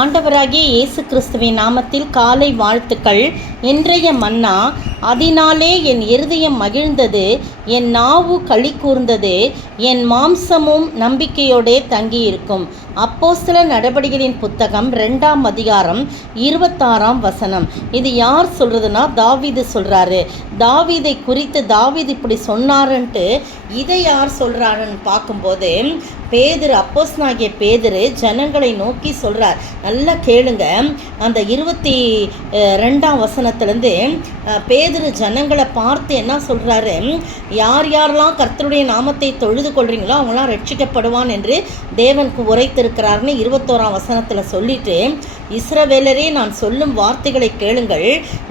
ஆண்டவராகிய இயேசு கிறிஸ்துவின் நாமத்தில் காலை வாழ்த்துக்கள். இன்றைய மன்னா, அதனாலே என் இருதயம் மகிழ்ந்தது, என் நாவு களி கூர்ந்தது, என் மாம்சமும் நம்பிக்கையோடே தங்கியிருக்கும். அப்போஸ்தலர் நடபடிகளின் புத்தகம் 2ஆம் அதிகாரம் 26ஆம் வசனம். இது யார் சொல்கிறதுனா தாவீது சொல்கிறாரு. தாவீதை குறித்து தாவீது இப்படி சொன்னாருன்ட்டு இதை யார் சொல்கிறாருன்னு பார்க்கும்போது பேதுரு, அப்போஸ்தலனாகிய பேதுரு ஜனங்களை நோக்கி சொல்கிறார். நல்லா கேளுங்க. அந்த 22ஆம் வசனத்துலேருந்து பேதுரு ஜனங்களை பார்த்து என்ன சொல்கிறாரு, யார் யாரெல்லாம் கர்த்தருடைய நாமத்தை தொழுது கொள்கிறீங்களோ அவங்களாம் ரட்சிக்கப்படுவான் என்று தேவனுக்கு உரைத்திருக்கிறார்னு 21ஆம் வசனத்தில் சொல்லிட்டு, இஸ்ரவேலரே நான் சொல்லும் வார்த்தைகளை கேளுங்கள்,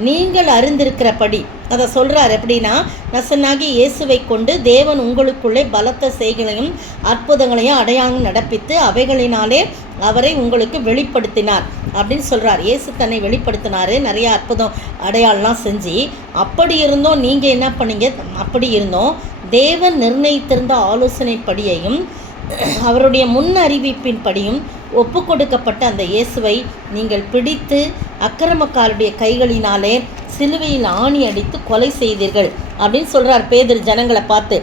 நீங்கள் அறிந்திருக்கிறபடி அதை சொல்கிறார். எப்படின்னா, நசனாகி இயேசுவை கொண்டு தேவன் உங்களுக்குள்ளே பலத்த செய்களையும் அற்புதங்களையும் அடையாளம் நடப்பித்து அவைகளினாலே அவரை உங்களுக்கு வெளிப்படுத்தினார் அப்படின்னு சொல்கிறார். இயேசு தன்னை வெளிப்படுத்தினார், நிறைய அற்புதம் அடையாளம்லாம் செஞ்சு. அப்படி இருந்தோம் நீங்கள் என்ன பண்ணீங்க? அப்படி இருந்தோம் தேவன் நிர்ணயித்திருந்த ஆலோசனைப்படியையும் அவருடைய முன் அறிவிப்பின் படியும் ஒப்பு கொடுக்கப்பட்ட அந்த இயேசுவை நீங்கள் பிடித்து அக்கிரமக்காரருடைய கைகளினாலே சிலுவையில் ஆணி அடித்து கொலை செய்தீர்கள் அப்படின்னு சொல்கிறார் பேதுரு ஜனங்களை பார்த்து.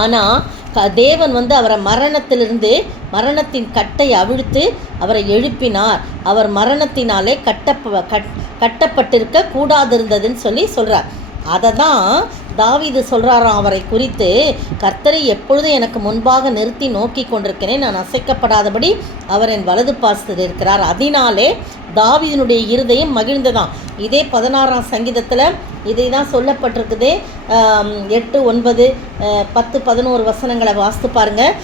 ஆனால் தேவன் அவரை மரணத்தின் கட்டை அவிழ்த்து அவரை எழுப்பினார். அவர் மரணத்தினாலே கட்டப்பட்டிருக்க கூடாதிருந்ததுன்னு சொல்கிறார். அதை தான் தாவீது சொல்கிறாராம் அவரை குறித்து, கர்த்தரை எப்பொழுதும் எனக்கு முன்பாக நிறுத்தி நோக்கி கொண்டிருக்கிறேன், நான் அசைக்கப்படாதபடி அவர் என் வலது பாசத்தில் இருக்கிறார். அதனாலே தாவீதினுடைய இருதயம் மகிழ்ந்ததாம். இதே 16ஆம் சங்கீதத்தில் இதை தான் சொல்லப்பட்டிருக்குது. 8, 9, 10, 11 வசனங்களை வாசித்து பாருங்கள்.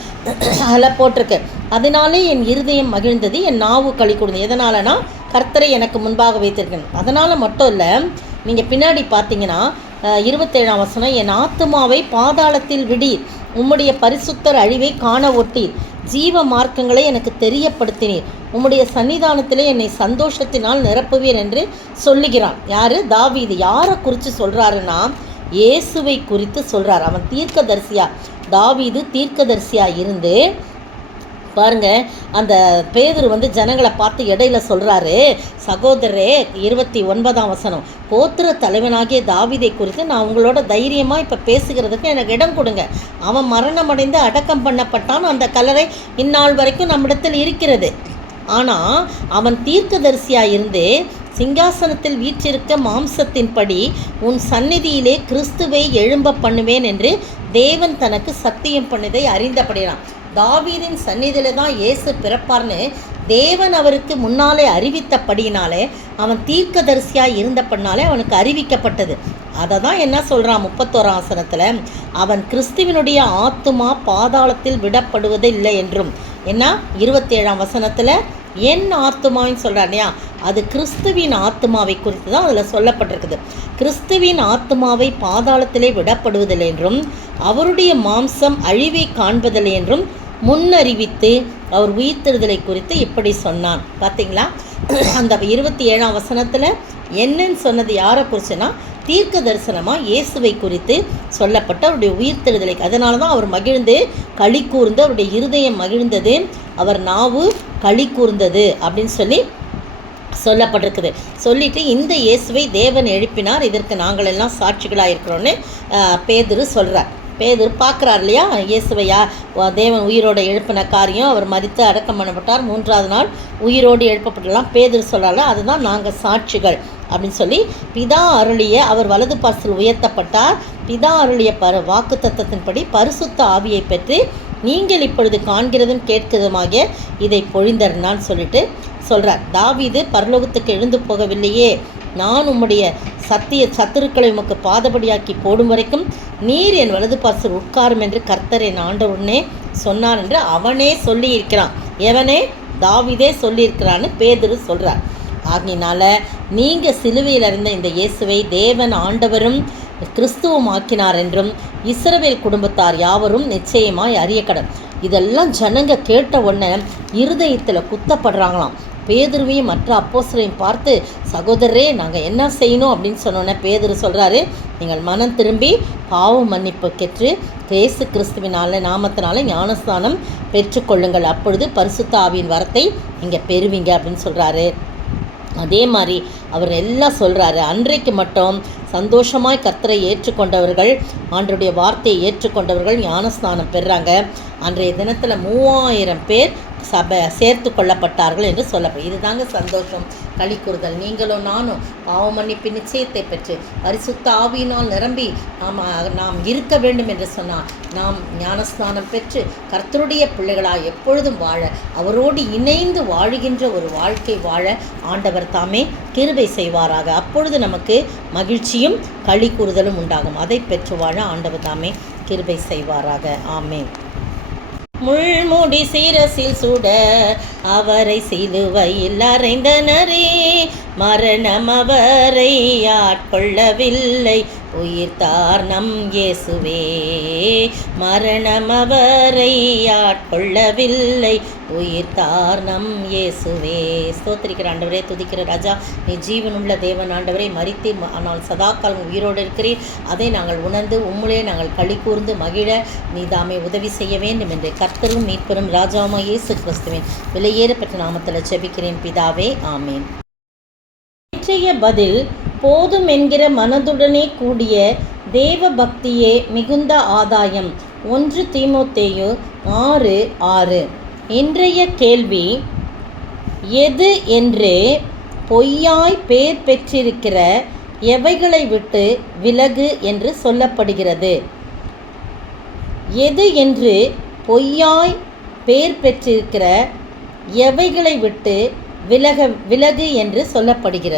அதில் போட்டிருக்கு, அதனாலே என் இருதயம் மகிழ்ந்தது, என் நாவு களி கூர்ந்தது. எதனாலனா கர்த்தரை எனக்கு முன்பாக வைத்திருக்கேன். அதனால் மட்டும் இல்லை, நீங்கள் பின்னாடி பார்த்தீங்கன்னா 27ஆம் வசனம், என் ஆத்துமாவை பாதாளத்தில் விடி, உம்முடைய பரிசுத்தர் அழிவை காண ஒட்டீர், ஜீவ மார்க்கங்களை எனக்கு தெரியப்படுத்தினீர், உம்முடைய சன்னிதானத்திலே என்னை சந்தோஷத்தினால் நிரப்புவீர் என்று சொல்லுகிறான். யார்? தாவீது. யாரை குறித்து சொல்கிறாருன்னா இயேசுவை குறித்து சொல்கிறார். அவன் தீர்க்கதரிசியா, தாவீது தீர்க்கதரிசியா இருந்து பாருங்க. அந்த பேதுரு ஜனங்களை பார்த்து இடையில சொல்கிறாரு, சகோதரரே, 29ஆம் வசனம், கோத்திர தலைவனாகிய தாவீதை குறித்து நான் உங்களோட தைரியமாக இப்போ பேசுகிறதுக்கு எனக்கு இடம் கொடுங்க. அவன் மரணமடைந்து அடக்கம் பண்ணப்பட்டான். அந்த கல்லறை இந்நாள் வரைக்கும் நம்மிடத்தில் இருக்கிறது. ஆனால் அவன் தீர்க்கதரிசியாக இருந்து சிங்காசனத்தில் வீற்றிருக்க மாம்சத்தின்படி உன் சந்நிதியிலே கிறிஸ்துவை எழும்ப பண்ணுவேன் என்று தேவன் தனக்கு சத்தியம் பண்ணதை அறிந்தபடினான். தாவீதின் சந்நிதியில் தான் இயேசு பிறப்பார்னு தேவன் அவருக்கு முன்னாலே அறிவித்தபடினாலே அவன் தீர்க்கதரிசியாக இருந்தபடினாலே அவனுக்கு அறிவிக்கப்பட்டது. அதை தான் என்ன சொல்கிறான் 31ஆம் வசனத்தில், அவன் கிறிஸ்துவினுடைய ஆத்துமா பாதாளத்தில் விடப்படுவது இல்லை என்றும். என்ன 27ஆம் வசனத்தில் என் ஆத்துமான்னு சொல்கிறான் இல்லையா, அது கிறிஸ்துவின் ஆத்துமாவை குறித்து தான் அதில் சொல்லப்பட்டிருக்குது. கிறிஸ்துவின் ஆத்துமாவை பாதாளத்திலே விடப்படுவதில்லை என்றும் அவருடைய மாம்சம் அழிவை காண்பதில்லை என்றும் முன்னறிவித்து அவர் உயிர்த்தெழுதலை குறித்து இப்படி சொன்னான். பார்த்தீங்களா? அந்த 27ஆம் வசனத்தில் என்னன்னு சொன்னது யாரை குறிச்சுன்னா தீர்க்க தரிசனமாக இயேசுவை குறித்து சொல்லப்பட்ட அவருடைய உயிர்த்தெழுதலை. அதனால தான் அவர் மகிழ்ந்து களி கூர்ந்து, அவருடைய இருதயம் மகிழ்ந்தது, அவர் நாவு களி கூர்ந்தது அப்படின்னு சொல்லப்பட்டிருக்குது. சொல்லிட்டு இந்த இயேசுவை தேவன் எழுப்பினார், இதற்கு நாங்கள் எல்லாம் சாட்சிகளாக இருக்கிறோன்னு பேதுரு சொல்கிறார். பேதுரு பார்க்குறார் இல்லையா, இயேசுவையா தேவன் உயிரோடு எழுப்பின காரியம், அவர் மரித்து அடக்கம் பண்ணப்பட்டார், 3ஆவது நாள் உயிரோடு எழுப்பப்பட்டலாம் பேதுரு சொல்கிறாரு. அதுதான் நாங்கள் சாட்சிகள் அப்படின்னு சொல்லி, பிதா அருளிய, அவர் வலது பாசத்தில் உயர்த்தப்பட்டார், பிதா அருளிய வாக்கு தத்தத்தின்படி பரிசுத்த ஆவியை பெற்று நீங்கள் இப்பொழுது காண்கிறதும் கேட்கிறதுமாக இதை பொழிந்தர்னான்னு சொல்லிட்டு சொல்கிறார். தாவீது பரலோகத்துக்கு எழுந்து போகவில்லையே, நான் உம்முடைய சத்துருக்களை உமக்கு பாதபடியாக்கி போடும் வரைக்கும் நீர் என் வலது பாசத்தில் உட்காரும் என்று கர்த்தர் என் ஆண்டவனே சொன்னார் என்று அவனே சொல்லியிருக்கிறான். எவனே? தாவீதே சொல்லியிருக்கிறான்னு பேதுரு சொல்கிறார். ஆகினால நீங்கள் சிலுவையில் இருந்த இந்த இயேசுவை தேவன் ஆண்டவரும் கிறிஸ்துவும் ஆக்கினார் என்றும் இஸ்ரவேல் குடும்பத்தார் யாவரும் நிச்சயமாய் அறியக்கடன். இதெல்லாம் ஜனங்க கேட்ட உடனே இருதயத்தில் குத்தப்படுறாங்களாம். பேதுருவையும் மற்ற அப்போஸ்தலரையும் பார்த்து, சகோதரரே, நாங்கள் என்ன செய்யணும் அப்படின்னு சொன்னோன்னே பேதுரு சொல்கிறாரு, நீங்கள் மனம் திரும்பி பாவ மன்னிப்பு பெற்று இயேசு கிறிஸ்துவினால நாமத்தினால ஞானஸ்தானம் பெற்றுக்கொள்ளுங்கள். அப்பொழுது பரிசுத்த ஆவியின் வரத்தை நீங்கள் பெறுவீங்க அப்படின்னு சொல்கிறாரு. அதே மாதிரி அவர் எல்லாம் சொல்கிறாரு. அன்றைக்கு மட்டும் சந்தோஷமாய் கர்த்தரை ஏற்றுக்கொண்டவர்கள், ஆண்டவருடைய வார்த்தையை ஏற்றுக்கொண்டவர்கள் ஞானஸ்நானம் பெறுறாங்க. அன்றைய தினத்தில் 3000 பேர் சேர்த்து கொள்ளப்பட்டார்கள் என்று சொல்லப்படும். இதுதாங்க சந்தோஷம், களி கூறுதல். நீங்களும் நானும் பாவ மன்னிப்பு நிச்சயத்தை பெற்று பரிசுத்த ஆவியினால் நிரம்பி நாம் இருக்க வேண்டும் என்று சொன்னால் நாம் ஞானஸ்நானம் பெற்று கர்த்தருடைய பிள்ளைகளாய் எப்பொழுதும் வாழ, அவரோடு இணைந்து வாழுகின்ற ஒரு வாழ்க்கை வாழ ஆண்டவர் தாமே கிருபை செய்வாராக. அப்பொழுது நமக்கு மகிழ்ச்சியும் களி கூறுதலும் உண்டாகும். அதை பெற்று வாழ ஆண்டவர் தாமே கிருபை செய்வாராக. ஆமென். முள்முடி சிரசில் சுட அவரை சிலுவையில் அறைந்தனரே, மரணம் அவரை ஆட்கொள்ளவில்லை, உயிர்த்தார் நம் இயேசுவே. மரணம் அவரை ஆட்கொள்ளவில்லை, உயிர்த்தார் நம் இயேசுவே. ஸ்தோத்திரிக்கிற ஆண்டவரே, துதிக்கிற ராஜா, நீ ஜீவனுள்ள தேவன் ஆண்டவரே. மரித்தீர், ஆனால் சதாக்காலம் உயிரோடு இருக்கிறீர். அதை நாங்கள் உணர்ந்து உம்முளே நாங்கள் களி கூர்ந்து மகிழ நீ தாமே உதவி செய்ய வேண்டும் என்று கர்த்தரும் மீட்பெரும் ராஜாவுமா இயேசு கிறிஸ்துவின் விலையேறப்பட்ட நாமத்தில் ஜெபிக்கிறேன் பிதாவே. ஆமேன். நேற்றைய பதில், போதும் என்கிற மனதுடனே கூடிய தேவ பக்தியே மிகுந்த ஆதாயம். 1 தீமோத்தேயு 6:6. இன்றைய கேள்வி, எது என்று பொய்யாய் பேர் பெற்றிருக்கிற எவைகளை விட்டு விலகு என்று சொல்லப்படுகிறது? எது என்று பொய்யாய் பேர் பெற்றிருக்கிற எவைகளை விட்டு விலகு என்று சொல்லப்படுகிறது?